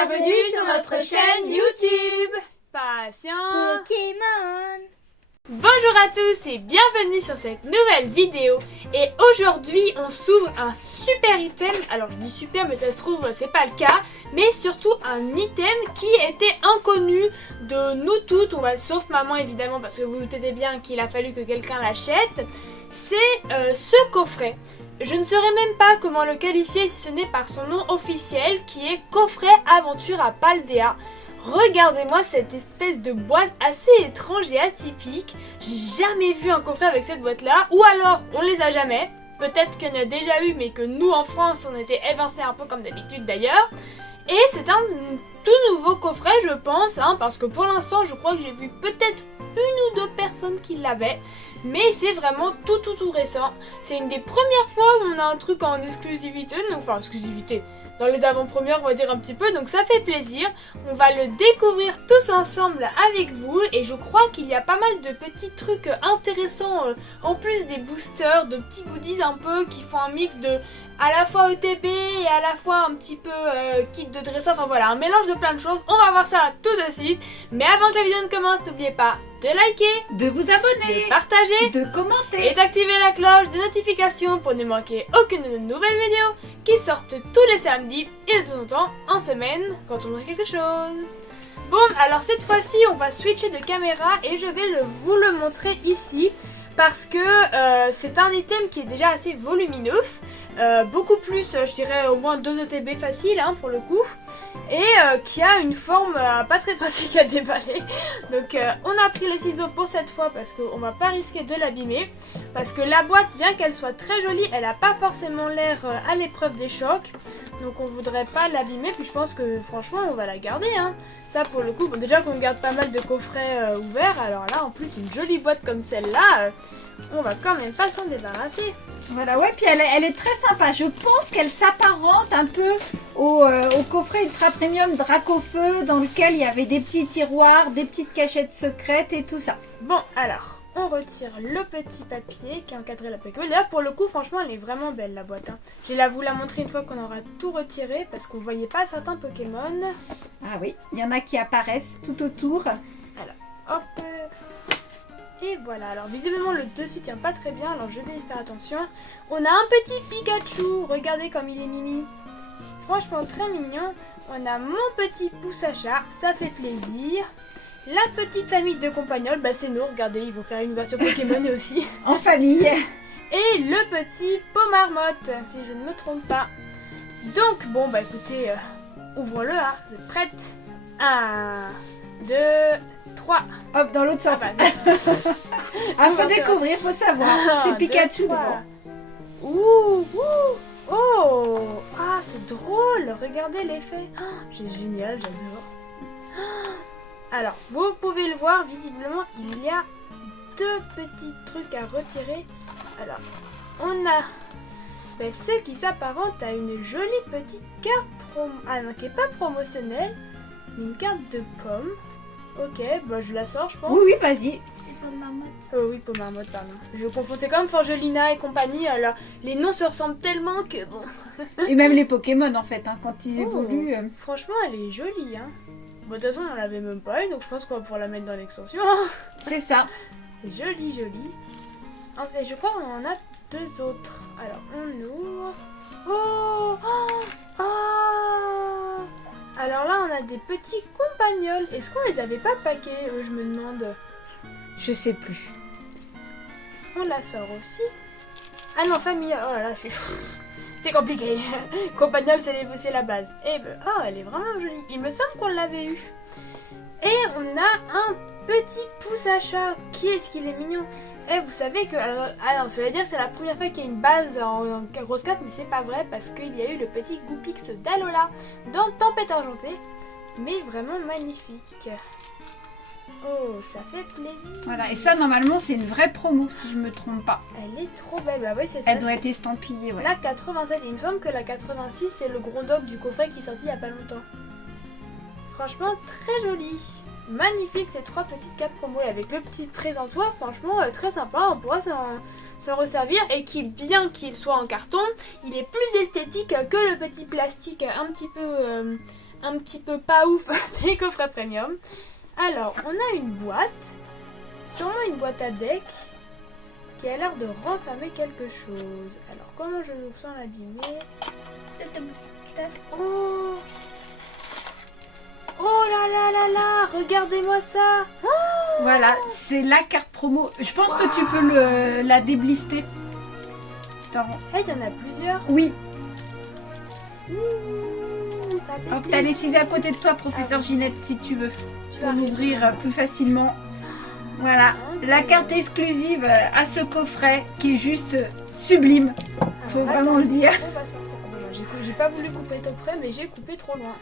Bienvenue sur notre chaîne YouTube Passion Pokémon. Bonjour à tous et bienvenue sur cette nouvelle vidéo. Et aujourd'hui on s'ouvre un super item. Alors je dis super mais ça se trouve c'est pas le cas. Mais surtout un item qui était inconnu de nous toutes, sauf maman évidemment parce que vous vous doutez bien qu'il a fallu que quelqu'un l'achète. C'est ce coffret. Je ne saurais même pas comment le qualifier si ce n'est par son nom officiel qui est Coffret Aventure à Paldea. Regardez-moi cette espèce de boîte assez étrange et atypique. J'ai jamais vu un coffret avec cette boîte là, ou alors on les a jamais. Peut-être qu'il y en a déjà eu mais que nous en France on était évincés un peu comme d'habitude d'ailleurs. Et c'est un tout nouveau coffret je pense, parce que pour l'instant je crois que j'ai vu peut-être une ou deux personnes qui l'avaient. Mais c'est vraiment tout récent. C'est une des premières fois où on a un truc en exclusivité, exclusivité. Dans les avant-premières on va dire un petit peu, donc ça fait plaisir. On va le découvrir tous ensemble avec vous et je crois qu'il y a pas mal de petits trucs intéressants en plus des boosters, de petits goodies un peu qui font un mix de à la fois ETB et à la fois un petit peu kit de dresseur, un mélange de plein de choses. On va voir ça tout de suite, mais avant que la vidéo ne commence, n'oubliez pas de liker, de vous abonner, de partager, de commenter et d'activer la cloche de notification pour ne manquer aucune de nos nouvelles vidéos qui sortent tous les samedis et de temps en temps en semaine quand on a quelque chose. Bon, alors cette fois-ci on va switcher de caméra et je vais vous le montrer ici parce que c'est un item qui est déjà assez volumineux. Beaucoup plus, je dirais au moins 2 ETB facile pour le coup, et qui a une forme pas très pratique à déballer. Donc on a pris les ciseaux pour cette fois parce qu'on va pas risquer de l'abîmer, parce que la boîte, bien qu'elle soit très jolie, elle a pas forcément l'air à l'épreuve des chocs, donc on voudrait pas l'abîmer. Puis je pense que franchement on va la garder, ça pour le coup. Bon, déjà qu'on garde pas mal de coffrets ouverts, alors là en plus une jolie boîte comme celle-là, on va quand même pas s'en débarrasser. Voilà, ouais, puis elle est très sympa. Je pense qu'elle s'apparente un peu au coffret Ultra Premium Dracofeu, dans lequel il y avait des petits tiroirs, des petites cachettes secrètes et tout ça. Bon, alors, on retire le petit papier qui encadrait la Pokémon. D'ailleurs, pour le coup, franchement, elle est vraiment belle la boîte. Je vais vous la montrer une fois qu'on aura tout retiré, parce qu'on voyait pas certains Pokémon. Ah oui, il y en a qui apparaissent tout autour. Alors, hop. Et voilà, alors visiblement le dessus tient pas très bien, alors je vais y faire attention. On a un petit Pikachu, regardez comme il est mimi. Franchement très mignon. On a mon petit pouce à chat, ça fait plaisir. La petite famille de Compagnol, c'est nous, regardez, ils vont faire une version Pokémon aussi. En famille. Et le petit Pomarmotte, si je ne me trompe pas. Donc bon écoutez, ouvrons-le, vous êtes prêtes? 1, 2, 3. Hop, dans l'autre sens. Faut découvrir, faut savoir. C'est Pikachu devant. Ouh, oh, c'est drôle. Regardez l'effet. C'est génial, j'adore. Alors, vous pouvez le voir, visiblement, il y a 2 petits trucs à retirer. Alors, on a ce qui s'apparente à une jolie petite carte qui n'est pas promotionnelle, mais une carte de pomme. Ok, je la sors, je pense. Oui, vas-y. C'est Pomarmotte. Oui, Pomarmotte, pardon. Je confonds, c'est comme Forgelina et compagnie, alors les noms se ressemblent tellement que bon. Et même les Pokémon en fait, quand ils évoluent. Franchement, elle est jolie, Bon, de toute façon, on l'avait même pas eu, donc je pense qu'on va pouvoir la mettre dans l'extension. C'est ça. Jolie. Et je crois qu'on en a 2 autres. Alors, on ouvre. Alors là, on a des petits compagnols. Est-ce qu'on les avait pas packés, je me demande. Je sais plus. On la sort aussi. Ah non, famille. Oh là là, c'est compliqué. Compagnol, c'est la base. Et elle est vraiment jolie. Il me semble qu'on l'avait eu. Et on a un petit pouce à chat. Qui est-ce qu'il est mignon? Vous savez que... Alors, ça veut dire que c'est la première fois qu'il y a une base en grosse 4, mais c'est pas vrai parce qu'il y a eu le petit Goopix d'Alola dans Tempête Argentée. Mais vraiment magnifique. Oh, ça fait plaisir. Voilà, et ça, normalement, c'est une vraie promo, si je me trompe pas. Elle est trop belle. Oui, c'est ça. Elle doit être estampillée, La 87. Il me semble que la 86, c'est le gros dog du coffret qui est sorti il y a pas longtemps. Franchement, très joli. Magnifique ces 3 petites cartes promo. Et avec le petit présentoir, franchement, très sympa. On pourra s'en resservir et qui, bien qu'il soit en carton, il est plus esthétique que le petit plastique un petit peu pas ouf des coffrets premium. Alors, on a une boîte, sûrement une boîte à deck, qui a l'air de renfermer quelque chose. Alors, comment je l'ouvre sans l'abîmer? Oh! Oh là là là là! Regardez-moi ça! Voilà, c'est la carte promo. Je pense que tu peux la déblister. Attends. Il y en a plusieurs. Oui. Ça fait Hop, plaisir. t'as les ciseaux à côté de toi, professeur Ginette, si tu veux. Tu Pour as l'ouvrir plus facilement. Voilà, la carte exclusive à ce coffret qui est juste sublime. Faut vraiment le dire. On va sortir. Oh, dommage, j'ai pas voulu couper trop près, mais j'ai coupé trop loin.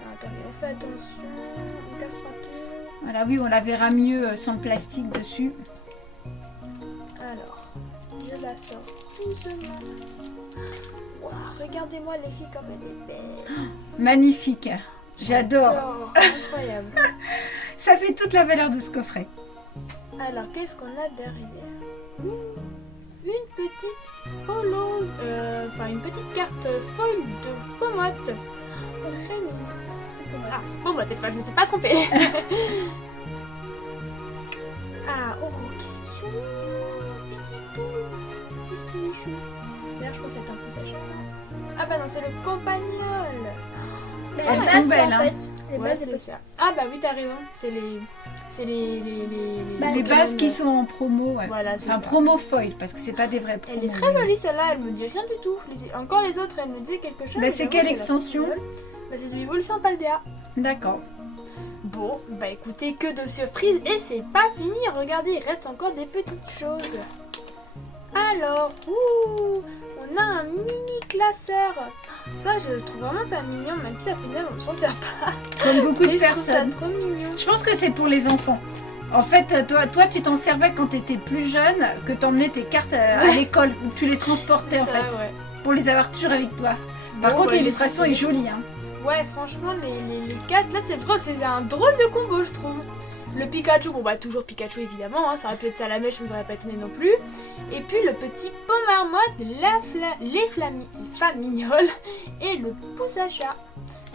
Alors, attendez, on fait attention. On casse pas tout. Voilà, oui, on la verra mieux sans le plastique dessus. Alors, je la sors doucement. Wow, regardez-moi les filles comme elle est belle. Magnifique. J'adore. Incroyable. Ça fait toute la valeur de ce coffret. Alors, qu'est-ce qu'on a derrière? Une petite polo, une petite carte foil de Pomot. Très mignon. C'est Pomot. Ah, c'est Pomot cette fois, je me suis pas trompée. Ah, oh, qu'est-ce qu'ils sont mignons, petits poux. Qu'est-ce qu'ils sont choux. D'ailleurs, je pense que c'est un peu sachet. Ah bah non, c'est le campagnol. Mais Elles les sont bases, belles, en hein. fait. Les Ouais, bases, c'est c'est ça. Ah bah oui, t'as raison. C'est les Bah, Les bases qui sont en promo, ouais. Voilà, c'est Enfin, ça. promo foil, parce que c'est pas des vrais promos. Elle est très jolie celle-là, elle me dit rien du tout. Encore les autres, elle me dit quelque chose. Bah, mais c'est j'avoue quelle qu'elle a extension? pas de gueule. Bah, c'est du Evolution Paldea. D'accord. Bon, bah écoutez, que de surprises. Et c'est pas fini, regardez, il reste encore des petites choses. Alors, on a un mini classeur. Ça, je trouve vraiment ça mignon, même si ça fait bien, on s'en sert pas. Comme beaucoup de Mais je trouve ça personnes. trop mignon. Je pense que c'est pour les enfants. En fait, toi tu t'en servais quand tu étais plus jeune, que tu emmenais tes cartes à l'école, où tu les transportais en Ça, fait, ouais. pour les avoir toujours avec toi. Par Bon, contre, bah, l'illustration mais est c'est- jolie. Hein. Ouais, franchement, les 4, là, c'est vrai, c'est un drôle de combo, je trouve. Le Pikachu, bon bah toujours Pikachu évidemment, hein, ça aurait pu être Salamèche, ça ne nous aurait pas étonné non plus. Et puis le petit Pomarmotte, les Famignoles et le Poussacha.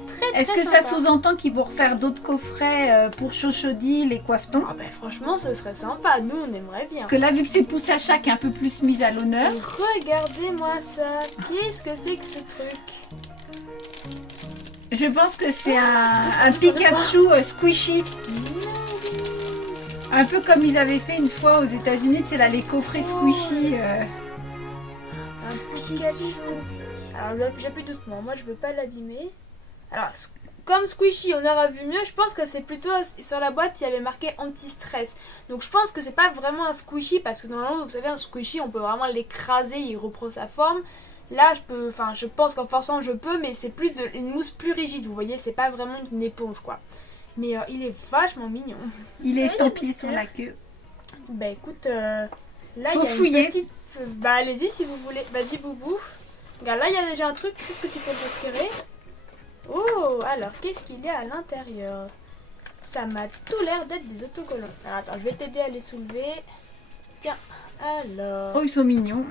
Très Est-ce très que ça sympa. sous-entend qu'ils vont refaire d'autres coffrets pour Chochodi, les coiffe-tons? Ah bah franchement, ce serait sympa, nous on aimerait bien. Parce que là, vu que c'est Poussacha qui est un peu plus mise à l'honneur, Et regardez-moi ça, qu'est-ce que c'est que ce truc? je pense que c'est un Pikachu squishy. Un peu comme ils avaient fait une fois aux États-Unis, c'est là les coffrets squishy. Un Pikachu. Alors j'ai plus doucement, moi je veux pas l'abîmer. Alors comme Squishy, on aura vu mieux, je pense que c'est plutôt sur la boîte il y avait marqué anti-stress. Donc je pense que c'est pas vraiment un Squishy parce que normalement vous savez un Squishy on peut vraiment l'écraser, il reprend sa forme. Là je pense qu'en forçant je peux, mais c'est plus une mousse plus rigide, vous voyez, c'est pas vraiment une éponge quoi. Mais il est vachement mignon. Il est Ça, estampillé il est sur la queue. Bah écoute, là Faut il y a fouiller. une petite... Bah allez-y si vous voulez, vas-y Boubou. Regarde là il y a déjà un truc que tu peux retirer. Oh, alors qu'est-ce qu'il y a à l'intérieur? Ça m'a tout l'air d'être des autocollants. Alors attends, je vais t'aider à les soulever. Tiens, alors... Oh, ils sont mignons.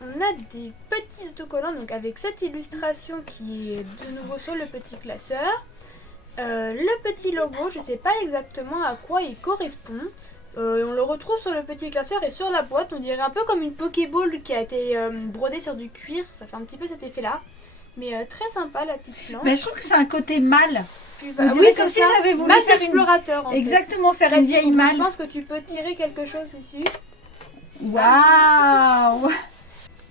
On a des petits autocollants donc avec cette illustration qui est de nouveau sur le petit classeur. Le petit logo, je sais pas exactement à quoi il correspond. On le retrouve sur le petit classeur et sur la boîte, on dirait un peu comme une Pokéball qui a été brodée sur du cuir. Ça fait un petit peu cet effet là. Mais très sympa la petite planche. Mais je trouve que c'est un côté mâle. Puis, On dirait oui, comme c'est si ça. j'avais voulu Mâle faire une... explorateur en fait. Exactement, faire Vas-y, une vieille Boubou, malle. Je pense que tu peux tirer quelque chose dessus. Waouh!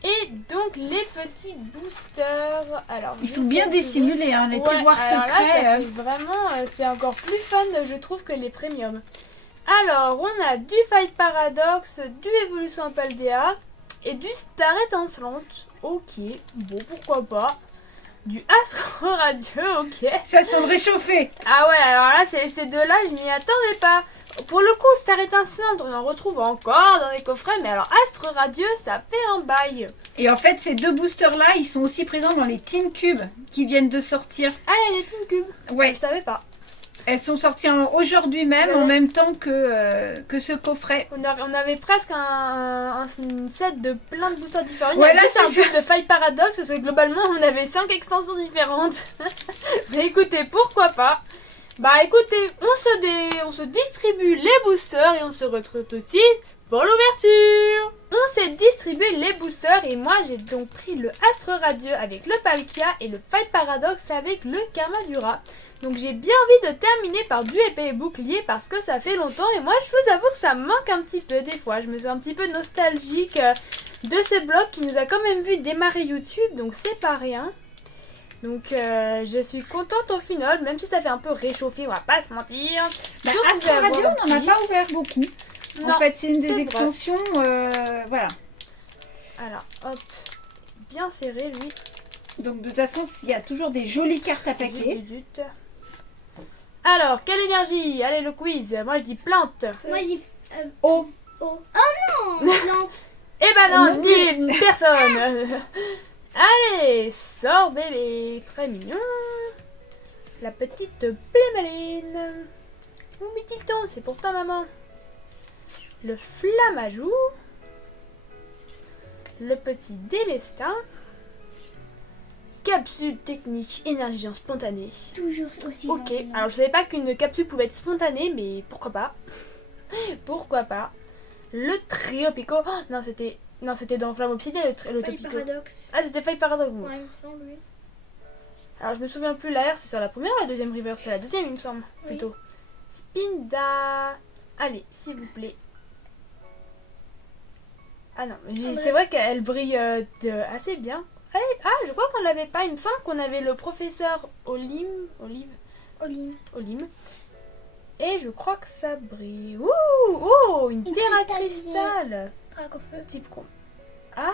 Et donc les petits boosters. Alors, Ils je sont sais bien que- dissimulés, hein, les Ouais, tiroirs alors là, secrets. ça fait vraiment, c'est encore plus fun, je trouve, que les premium. Alors, on a du Fight Paradox, du Evolution Paldea et du Star Étincelante. Ok, bon, pourquoi pas. Du Astro Radieux, ok. Ça sent le réchauffer. Ah ouais, alors là, ces deux-là, je m'y attendais pas. Pour le coup, Star Étincelante, on en retrouve encore dans les coffrets, mais alors Astre Radieux, ça fait un bail. Et en fait, ces deux boosters-là, ils sont aussi présents dans les Teen Cubes qui viennent de sortir. Ah, il y a des Team Cube. Ouais. Je savais pas. Elles sont sorties aujourd'hui même, en même temps que ce coffret. On avait presque un set de plein de boosters différents. Il y Voilà, a juste un c'est truc de faille paradoxe parce que globalement on avait 5 extensions différentes. Mais écoutez, pourquoi pas. Bah écoutez, on se distribue les boosters et on se retrouve tout de suite pour l'ouverture. On s'est distribué les boosters et moi j'ai donc pris le Astre Radieux avec le Palkia et le Fight Paradox avec le Karma Dura. Donc j'ai bien envie de terminer par du épée et bouclier parce que ça fait longtemps et moi je vous avoue que ça me manque un petit peu des fois. Je me sens un petit peu nostalgique de ce blog qui nous a quand même vu démarrer YouTube, donc c'est pas rien. Donc je suis contente au final, même si ça fait un peu réchauffer, on va pas se mentir. Bah, Donc, Astra vous allez Radio, voir on n'en a le pas kit. ouvert beaucoup. Non, En fait, c'est une c'est des vrai. extensions, voilà. Alors hop, bien serré lui. Donc de toute façon, il y a toujours des jolies cartes à paquer. Zut. Alors, quelle énergie? Allez, le quiz. Moi je dis plante. Moi je dis Oh, oh. Oh non, plante. Eh ben non, Non, ni personne. Allez, sors bébé. Très mignon. La petite Plémaline. Où met-il ton? C'est pour ta maman. Le Flammajou. Le petit Délestin. Capsule technique énergie spontanée. Toujours aussi. Ok, lent. alors je savais pas qu'une capsule pouvait être spontanée, mais pourquoi pas. Pourquoi pas. Le trio Pico. Oh, non, c'était dans Flamme Obsidienne le Pas du Topico. paradoxe. Ah, c'était Fight Paradox. Ouais, il me semble, oui. Alors je me souviens plus, la R c'est sur la première ou la deuxième river? C'est la deuxième, il me semble, Oui. plutôt. Spinda. Allez, s'il vous plaît. Ah non, c'est vrai qu'elle brille assez bien. Ah, je crois qu'on l'avait pas. Il me semble qu'on avait le professeur Olive. Olim. Et je crois que ça brille. Ouh, une Une terra cristallisée. cristal. Dracofeu. Type con. Ah,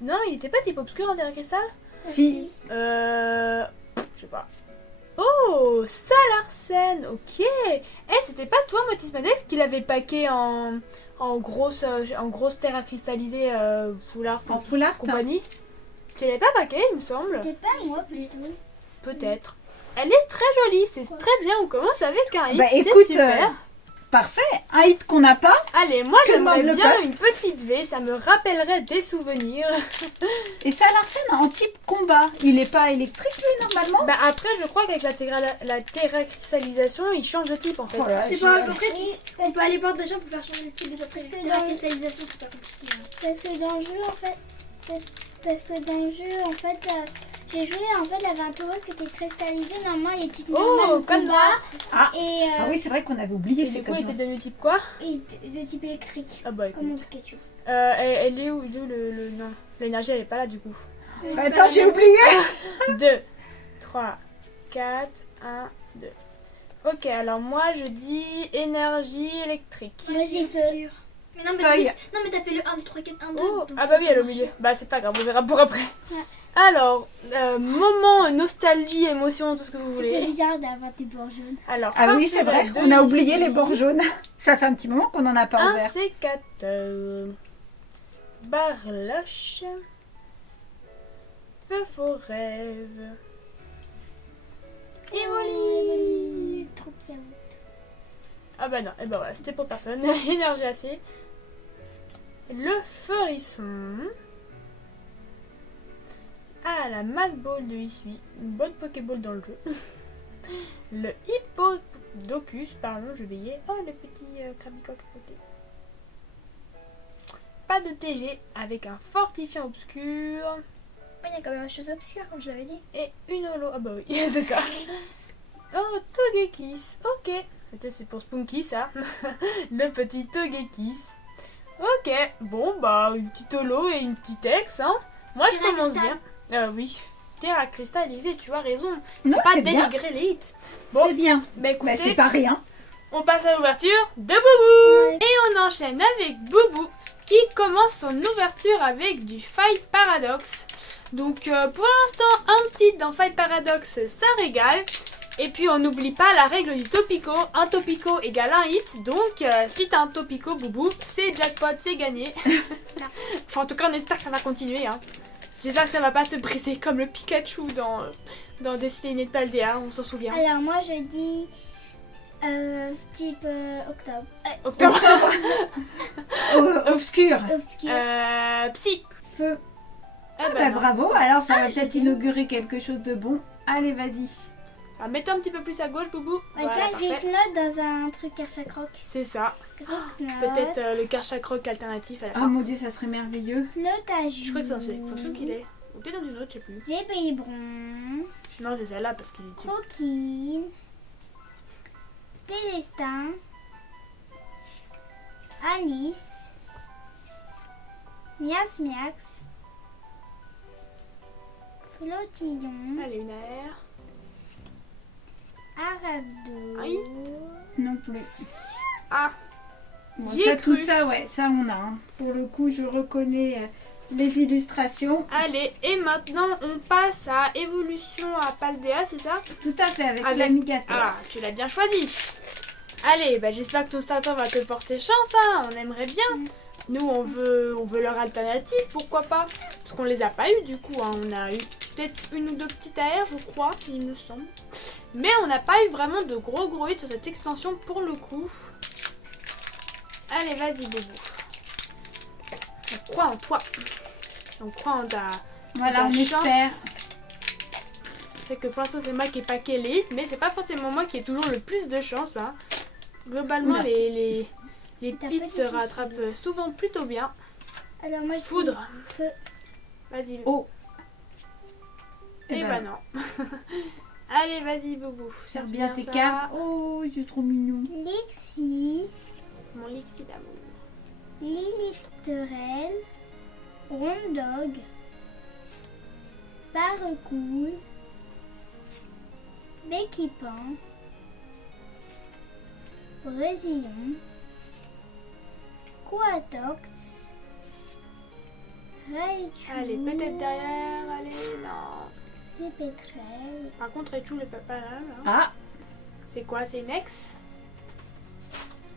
non, il était pas type obscur en terra cristal? si. Je sais pas. Oh, Salarsen, ok. C'était pas toi, Motis Madex, qui l'avait paqué en grosse terre cristallisée foulard En foulard, compagnie. Tu l'avais pas paqué, il me semble. C'était pas moi plutôt. Peut-être. Elle est très jolie, c'est très bien. On commence avec un hit, Bah, c'est écoute, super. Parfait. Un hit qu'on n'a pas. Allez, moi que j'aimerais demande le bien peuple une petite V, ça me rappellerait des souvenirs. Et ça, Larsen en type combat. Il est pas électrique, lui, normalement. Bah après, je crois qu'avec la terra cristallisation, il change de type en fait. Oh là, C'est j'ai- pas après, on peut aller voir déjà pour faire changer le type de sa cristallisation, c'est pas compliqué. hein. Parce que dans le jeu, en fait, j'ai joué, en fait, il y avait un taureau qui était cristallisé. Normalement, il est type Oh, normal comme combat. Ah. Et, Ah oui, c'est vrai qu'on avait oublié Et ces du coup, il était codes. devenu type quoi? et de type électrique. Ah bah Comme mon écoute. Pikachu. Elle est où le non. L'énergie elle est pas là du coup. Attends, j'ai oublié. 2, 3, 4, 1, 2. Ok, alors moi je dis énergie électrique. Moi, j'ai fait. Mais non, mais Feuille. t'as fait le 1, 2, 3, 4, 1, 2. Oh, donc ah ça bah oui, peut elle est au marcher. milieu. Bah c'est pas grave, on verra pour après. Ouais. Alors, moment, nostalgie, émotion, tout ce que vous C'est voulez. bizarre d'avoir des bords jaunes. Alors, Ah oui, c'est vrai. On a oublié les bords jaunes. Ça fait un petit moment qu'on n'en a pas Un ouvert. sécateur. Barloche. Feu faux rêve. Évoli. Trop bien. Ah bah non, et bah voilà, c'était pour personne. Énergie assez. Le feurisson. Ah, la Mad Ball de Issui. Une bonne Pokéball dans le jeu. Le Hippodocus, pardon, je veillais. Oh, le petit Krabicock à côté. Pas de TG avec un fortifiant obscur. Ouais, il y a quand même une chose obscure, comme je l'avais dit. Et une holo. Ah bah oui, c'est ça. Oh, Togekiss. Ok. C'est pour Spunky ça. Le petit Togekiss. Ok. Bon, bah, une petite holo et une petite ex, hein. Moi, je Terra commence Cristal. bien. Oui. Terra cristallisée, tu as raison. Non, Pas c'est bien. dénigrer les hits. Bon, C'est bien. bah Bah, écoutez, c'est pas rien. on passe à l'ouverture de Boubou. Et on enchaîne avec Boubou qui commence son ouverture avec du Fight Paradox. Donc pour l'instant, un petit dans Fight Paradox, ça régale. Et puis on n'oublie pas la règle du Topico. Un Topico égale un hit. Donc si t'as un Topico, Boubou, c'est jackpot, c'est gagné. Enfin en tout cas on espère que ça va continuer. Hein. J'espère que ça va pas se briser comme le Pikachu dans Destiné de Paldea, on s'en souvient. Alors, moi, je dis Type octobre. Octobre. Obscur. Obscur. Psy. Feu. Eh Bah, bravo, alors ça va j'ai peut-être bien. inaugurer quelque chose de bon. Allez, vas-y. Alors, mets-toi un petit peu plus à gauche, Boubou. Bah, Voilà, tiens, j'ai parfait. une note dans un truc Karchakroc. C'est ça. Croque-note. Peut-être le Karchakroc alternatif à la Oh fin. mon dieu, ça serait merveilleux. Flotte à Je crois que c'est ça qu'il est. Ou peut-être dans une autre, je sais plus. Zébébron. Non, c'est celle-là parce qu'il est dessus. Croquine. Célestin. Anis. Mias Miax. Flotillon. Allez, une air. Arado. Aïe. Non plus. Ah, Bon, J'y ai ça, tout cru. ça, ouais, ça on a. Hein. Pour le coup, je reconnais les illustrations. allez. Et maintenant, on passe à Évolution à Paldea, c'est ça? Tout à fait, avec Avec- l'Amigator. Ah, tu l'as bien choisi. Allez, bah j'espère que ton starter va te porter chance, hein. On aimerait bien. Nous, on veut leur alternative, pourquoi pas? Parce qu'on les a pas eu du coup, hein. On a eu peut-être une ou deux petites AR, je crois, il me semble. Mais on n'a pas eu vraiment de gros hits sur cette extension pour le coup. Allez, vas-y, Boubou. On croit en toi. On croit en ta... Voilà, ta on chance. espère. C'est que pour l'instant c'est moi qui ai paqué les hits, mais c'est pas forcément moi qui ai toujours le plus de chance. Hein. Globalement, Oula. les T'as petites pas se dit rattrapent souvent plutôt bien. Alors moi je dis Foudre. feu. Vas-y. Oh. Eh ben non. Allez, vas-y, Boubou. Serre Serre bien tes ça. cartes. Oh, c'est trop mignon. Lexi. Mon Lixi d'amour. Liliterel. Rondog. Barrecool. Béquipin. Brésilon. Coatox. Raichu. Allez, peut-être derrière. Allez, non. Zépétrel. Par contre, Raichu, le papa là. Ah, C'est quoi? C'est une ex?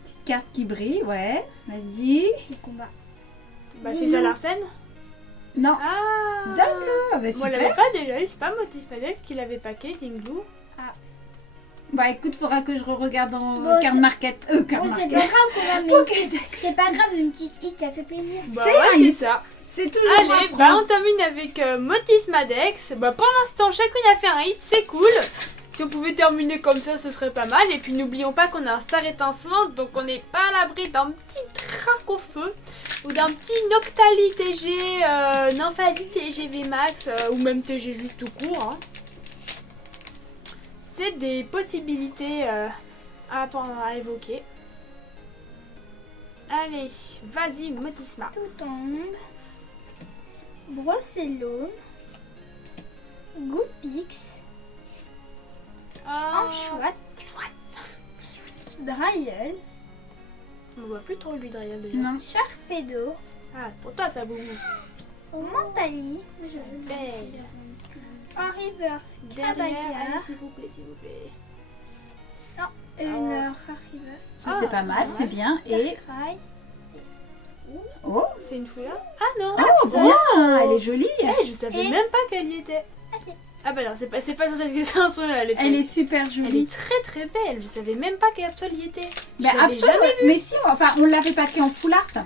petite carte qui brille, ouais. Vas-y. Les combats. Bah, c'est ça Larsen? Non. Ah! D'accord, bah Moi, elle l'avait super. pas déjà eu, c'est pas Motis Padex qui l'avait paqué, Dingdou. Bah écoute, faudra que je regarde dans Bon, Card c'est- Market. Card Bon, c'est Market. pas grave qu'on a mis. Pokédex. C'est pas grave, une petite hit, ça fait plaisir. Bah C'est ouais, un c'est hit. ça. C'est toujours Allez, à bah prendre. on termine avec Motis Madex. Bah pour l'instant, chacune a fait un hit, c'est cool. Si on pouvait terminer comme ça, ce serait pas mal. Et puis n'oublions pas qu'on a un star étincelante, donc on n'est pas à l'abri d'un petit trac au feu. Ou d'un petit Noctali TG, Nymphali TGV Max, ou même TG juste tout court. Hein. C'est des possibilités à évoquer. Allez, vas-y, Motisma. Tout tombe. Brocellum. Goupix. Anchoite. Drailleul. On voit plus trop lui derrière déjà. Non. Charpedo. Ah, pour toi ça boubou. Mentali. Belle. Henri Verse. Derrière, allez Cabagar. s'il vous plaît, s'il vous plaît. Une Henri Verse. Ça, c'est pas mal, c'est bien. Et Darkrai. oh, C'est une fouilla? Ah non! oh bien, elle est jolie. Eh, je savais Et- même pas qu'elle y était. c'est- Ah bah non, c'est pas sur cette question là, elle est, Elle est super elle jolie. est très très belle. Je savais même pas qu'Absol y était. Je Mais l'avais absolument. jamais vu. Mais si, enfin, on l'avait paqué en full art.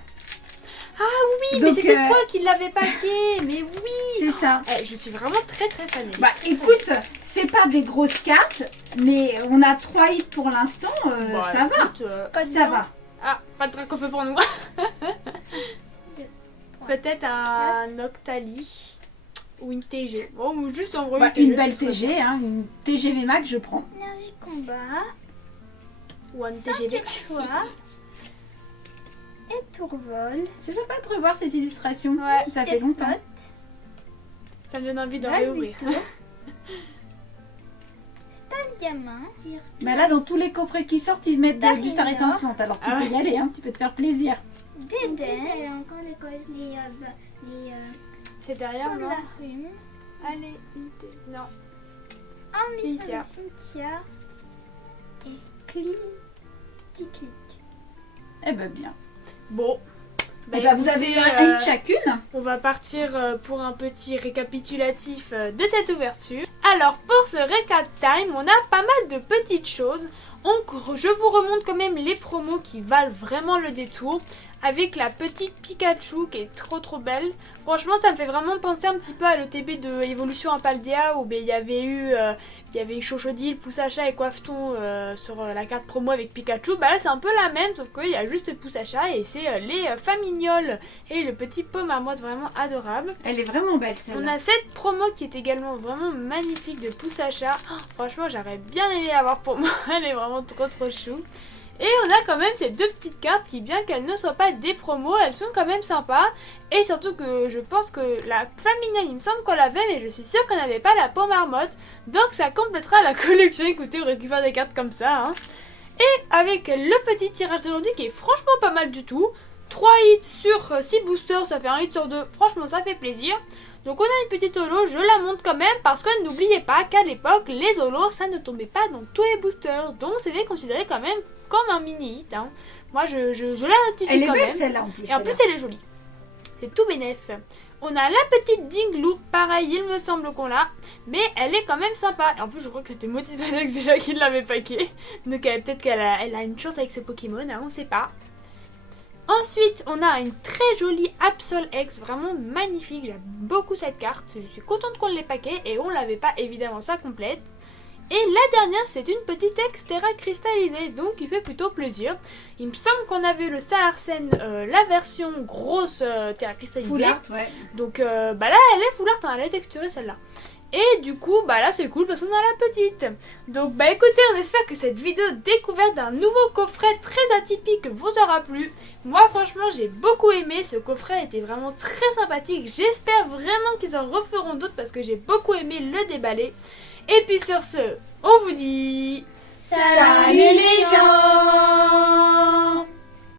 Oui, Donc, mais c'était euh, toi qui l'avais paqué. Mais oui! C'est ça. Je suis vraiment très très fan. Bah écoute, c'est pas des grosses cartes, mais on a 3 hits pour l'instant, Bah, ça va. écoute, Ça va. Ah, pas de drac au feu pour nous. Peut-être un Octali ou une TG. Bon, ou juste en gros Bah, une une belle ce serait TG, hein, une TGV Max, je prends. Énergie combat. bien. Ou un TGV. Choix. Et Tourvol. C'est sympa de revoir ces illustrations. Ouais. Ça fait longtemps. Ça me donne envie de réouvrir. Stalgamin. Mais là, dans tous les coffrets qui sortent, ils mettent du star Darina. étincelante. Alors tu Ah peux ouais. y aller, hein, tu peux te faire plaisir. Dédé. Elle a encore les C'est derrière, non? Polarium. Allez, une T- non. Ambition Cynthia. de Cynthia. Et Clic. Eh ben bien. Bon. Eh ben, vous avez un hit chacune. On va partir pour un petit récapitulatif de cette ouverture. Alors pour ce récap time, on a pas mal de petites choses. Je vous remonte quand même les promos qui valent vraiment le détour. Avec la petite Pikachu qui est trop belle. Franchement, ça me fait vraiment penser un petit peu à l'ETB de Evolution Paldea où il y avait eu Chochodile, Poussacha et Coiffeton sur la carte promo avec Pikachu. Bah là, c'est un peu la même, sauf qu'il y a juste Poussacha et c'est les Famignoles et le petit pot marmotte vraiment adorable. Elle est vraiment belle celle-là. On a cette promo qui est également vraiment magnifique de Poussacha. Oh, franchement, j'aurais bien aimé l'avoir pour moi. Elle est vraiment trop chou. Et on a quand même ces deux petites cartes qui, bien qu'elles ne soient pas des promos, elles sont quand même sympas. Et surtout que je pense que la Famignolle, il me semble qu'on l'avait, mais je suis sûre qu'on n'avait pas la peau marmotte. Donc ça complétera la collection. Écoutez, on récupère des cartes comme ça. Hein. Et avec le petit tirage d'aujourd'hui qui est franchement pas mal du tout. 3 hits sur 6 boosters, ça fait un hit sur 2. Franchement, ça fait plaisir. Donc on a une petite holo, je la montre quand même parce que n'oubliez pas qu'à l'époque, les holos, ça ne tombait pas dans tous les boosters. Donc c'était considéré quand même comme un mini hit. Hein. Moi, je la notifie elle est quand belle, même. celle-là en plus. Et en plus, elle est jolie. C'est tout bénef. On a la petite Dingloo, pareil, il me semble qu'on l'a. Mais elle est quand même sympa. Et en plus, je crois que c'était Motivanax déjà qui l'avait paqué. Donc peut-être qu'elle a une chance avec ce Pokémon, hein, on sait pas. Ensuite, on a une très jolie Absol X, vraiment magnifique. J'aime beaucoup cette carte. Je suis contente qu'on l'ait paqué et on l'avait pas évidemment ça complète. Et la dernière, c'est une petite Extera cristallisée, donc il fait plutôt plaisir. Il me semble qu'on avait le Salarsen, la version grosse terra cristallisée. Full art, ouais. Donc bah là, elle est full art, hein, elle est texturée celle-là. Et du coup, bah là c'est cool parce qu'on a la petite. Donc bah écoutez, on espère que cette vidéo découverte d'un nouveau coffret très atypique vous aura plu. Moi franchement j'ai beaucoup aimé, ce coffret était vraiment très sympathique. J'espère vraiment qu'ils en referont d'autres parce que j'ai beaucoup aimé le déballer. Et puis sur ce, on vous dit... Salut les gens!